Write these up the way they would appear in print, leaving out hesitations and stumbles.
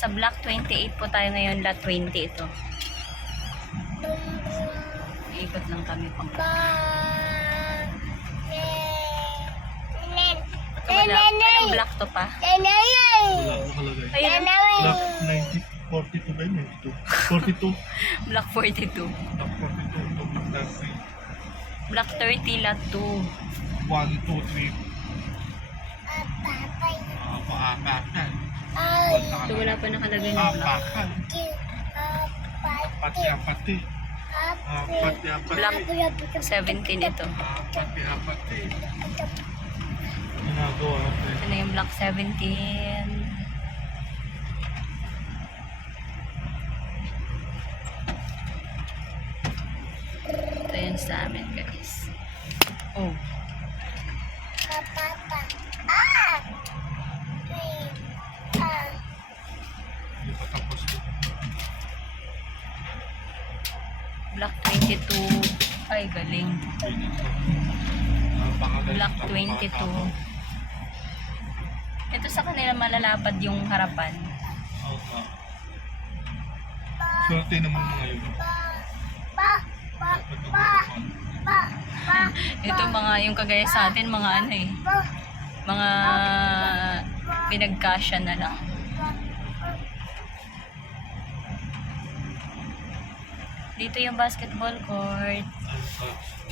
Nasa block 28 po tayo ngayon, lot 20 ito. Ikot lang kami pang Anong block to pa? Wala nakalagay. Ayun, Block 42 ba yun? 42. block 42. Block 42. Ito block 30. Block 30, lot 2. 1, 2, 3. Paakakan. So wala pa nakalagay ng block. Apakan. Apati-apati. Block Apati-apati. 17 ito. Apati-apati. Ginagawa natin. Ito na yung block 17. Ito yun sa amin, guys. Oh. Hindi pa tapos. Block 22. Ay, galing. Block 22. Ito sa kanila malalapad yung harapan. Swerte naman mga yun. Ito mga yung kagaya sa atin, mga ano eh. Mga pinagkasya na lang. Dito yung basketball court.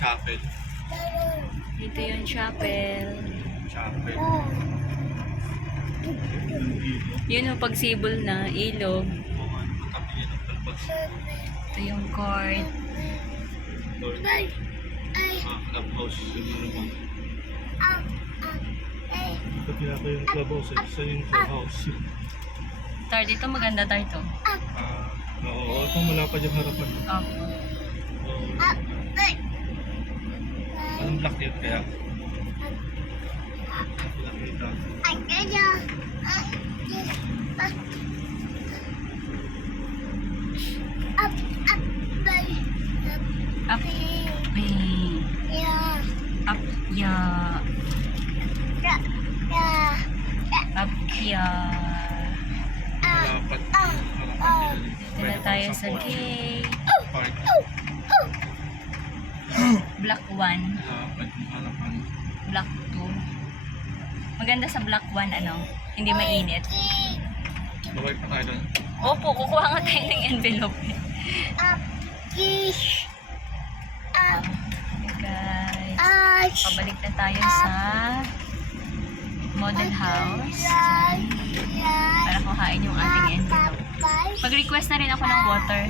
Chapel. Dito yung chapel. Chapel. Yun yung pagsibol na ilog. Matabi yan ang talpas. Ito yung court. Clubhouse. Ito pinaka yung clubhouse. Isa yung clubhouse. Tar, dito maganda tar to. Oo, ito malapad yung harapan. Opo. Anong block yun kaya? Nakita. Up. May. Up. Ya. Up. Ya. Malapad. Harapan nila. Dito na tayo sa gate. Park. Block 1. Malapad yung harapan. Block 2. Maganda sa block 1, ano? Hindi mainit. Bawal pa tayo doon. Opo, kukuha nga tayo ng envelope. Guys, pabalik na tayo sa model house para kuhain yung ating envelope. Mag-request na rin ako ng water.